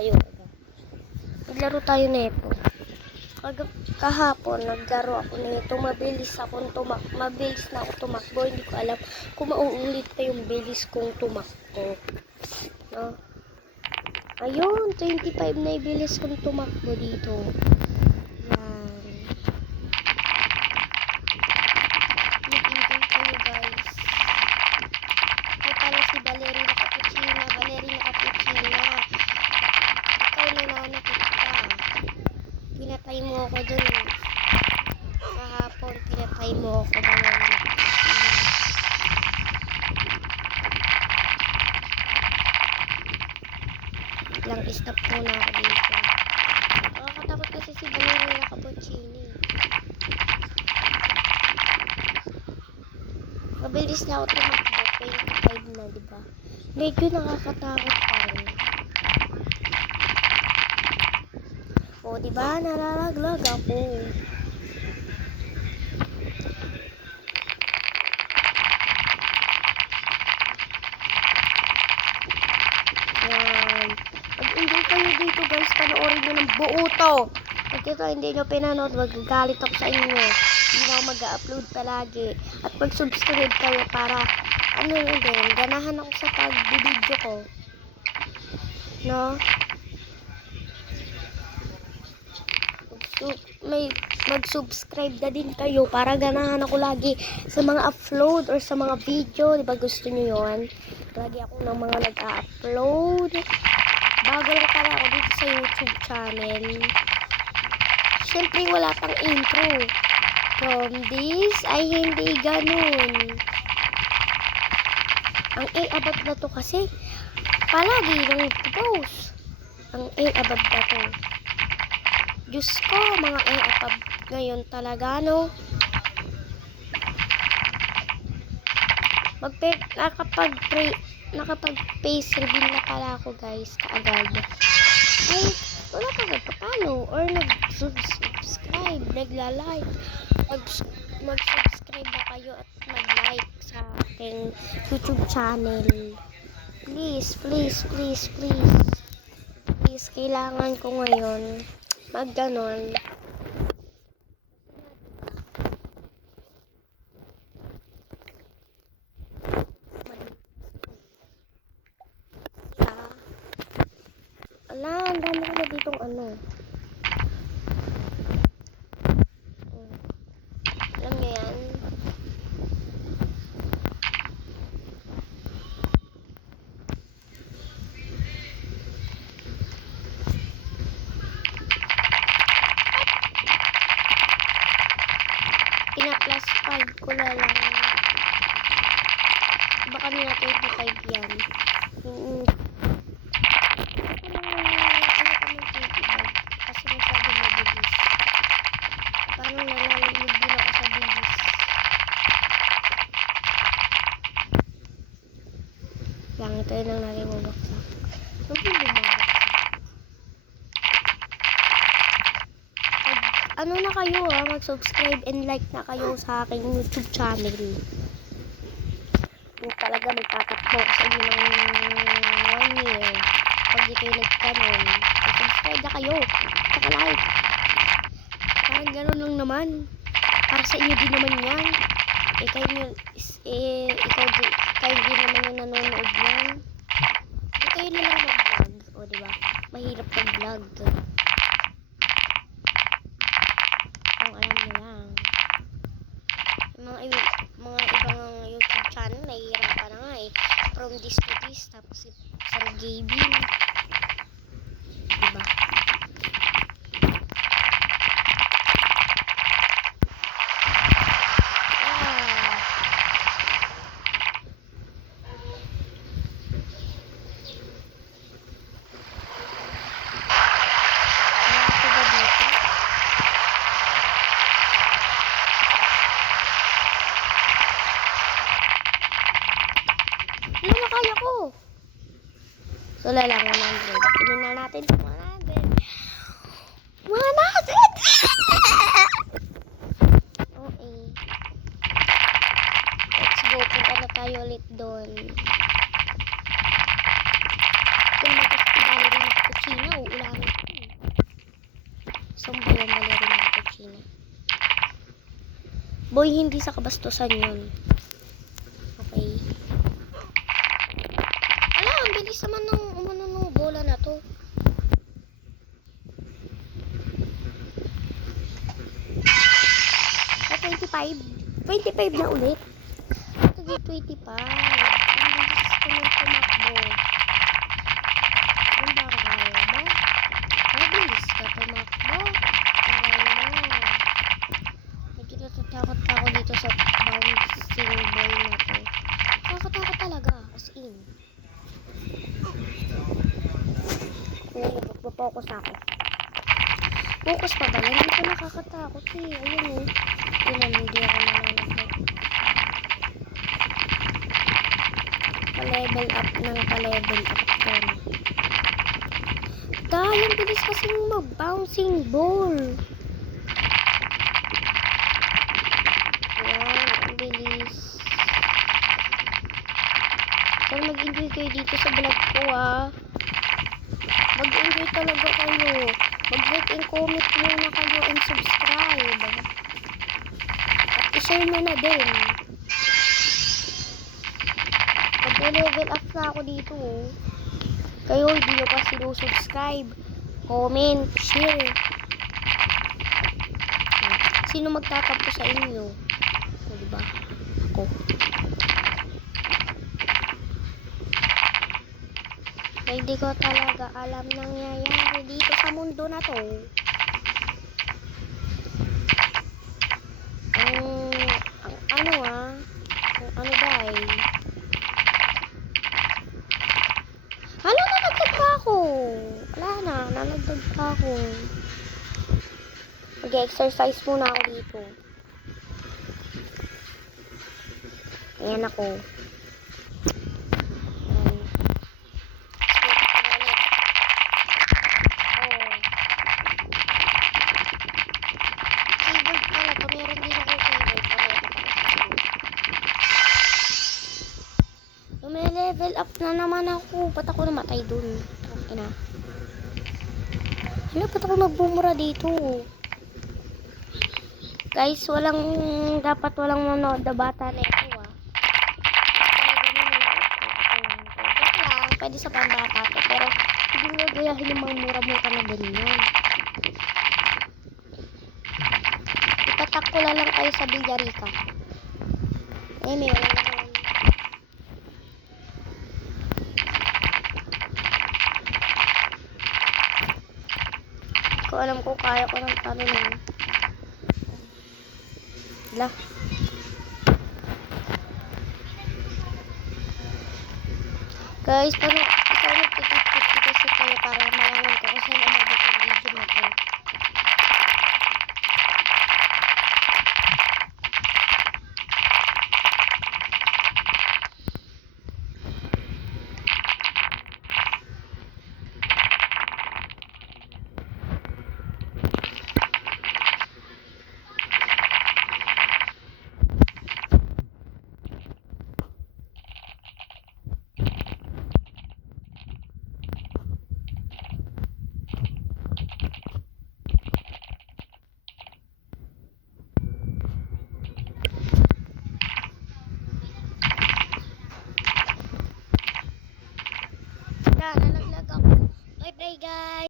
tayo. Naglaro tayo nito. Kahapon, naglaro ako nito. Mabilis na ako tumakbo. Hindi ko alam kung mauulit pa yung bilis kong tumakbo. No? Ayun, 25 na yung bilis kong tumakbo dito. Yan. Mag-enjoy kayo, guys. Ito pala si Ballerina Cappuccina. Ballerina Cappuccina. Ikaw nananakit ka. Pinatay mo ako dun. Kahapon, pinatay mo ako dun. Lang stop muna ako dito. Nakakatakot kasi si Ballerina Cappuccini. Mabilis na ako tumakbo. 25 na, diba? Medyo nakakatakot pa rin. O, diba? Nalalaglag ako. Mag-enjoy kayo dito, guys. Panoorin nyo ng buo to. Pag ito hindi nyo pinanood, magagalit ako sa inyo. Hindi na ako mag-upload palagi. At mag-subscribe kayo para ano yun din, ganahan ako sa pag-video ko. No? Mag-subscribe na din kayo para ganahan ako lagi sa mga upload or sa mga video. Diba gusto nyo yun? Lagi ako ng mga nag-upload. Bago lang pala ako dito sa YouTube channel. Siyempre wala pang intro. From this ay hindi ganun. Ang above na to kasi palagi nang post. Ang above na to. Diyos ko, mga above ngayon talaga, no? Nakapag-face reveal na pala ako, guys, kaagad. Ay, wala ka nagpapalo or nag-subscribe, nagla-like. Mag-subscribe na kayo at mag-like sa aking YouTube channel. Please, please, please, please. Please, kailangan ko ngayon mag-ganon. Ala, ang dami ko na ditong ano. Alam nyo yan? Pina-plus 5 ko na lang. Baka nila 25 yan. Kasi masyado mabilis. Parang nalalamig din ako sa bilis. Lang, ito yun ang natin mabaksak. Huwag yung bumabaksak. Ano na kayo ha, mag-subscribe and like na kayo sa aking YouTube channel. Yung talaga magpapakbo sa inyo ng 1 year. Pag di kayo nagkanon, subscribe na kayo. Saka like. Parang gano'n lang naman. Para sa inyo din naman yan. Kayo din naman yung nanonood yan. Kayo na lang mag-vlog. O diba? Mahirap mag-vlog. Kung alam nyo lang. Mga ibang YouTube channel, nahihirap pa na nga eh. From this to this, tapos isang gaming. Diba? Ano na kaya ko? So, lalang 100. Pinunin na natin 100. 100! Okay. Let's go. Punta na tayo ulit doon. Kung mag-Ballerina Cappuccino. Boy, hindi sa kabastusan yun. Okay. Ala, ang bilis naman ng umano ng bola na to. Ah, 25. 25 na ulit. Sige, 25. Ang bilis naman tumakbo. Ang bagal mo. Mabilis ka tumakbo. Aray mo. Medyo natatakot pa ako dito sa bouncing ball na to. Nakakatakot talaga. As in. Magpo-focus ako. Focus pa ba? Hindi ko nakakatakot eh. Ayun eh. Tingnan, hindi ako nananakot. Pa-level up ng pa-level up to. Dahil ang bilis kasing mag-bouncing ball. Ayan, ang bilis. So, mag-enjoy kayo dito sa vlog ko ah. Mag-enjoy talaga kayo. Mag-like and comment muna kayo and subscribe. At i-share mo na din. Mag-level up na ako dito. Kayo hindi nyo pa sinusubscribe. Comment, share. Sino magtatampo sa inyo? O, diba? Ako. Hindi ko talaga alam nangyayari dito sa mundo na to. Ano guys? Hala, nalagdag pa ako. Wala na, nalagdag pa ako. Mag-exercise muna ako dito. Ayan ako. Level up na naman ako. Ba't ako namatay dun? Ina. Hala, ba't ako nagbumura dito? Guys, dapat walang manood na bata na ito ah. Joke lang, pwede sa pambata to. Pero, hindi mo gayahin yung mga mura-mura na ganyan. Itatak ko lang kayo sa Villarica. Eh, may wala naman. Ko alam ko kaya ko ng tanong. Lah. Guys, paano ikaw nagtitipid kasi kayo para malaman ko kasi naman yung video na to. Nalaglag ako. Bye bye guys.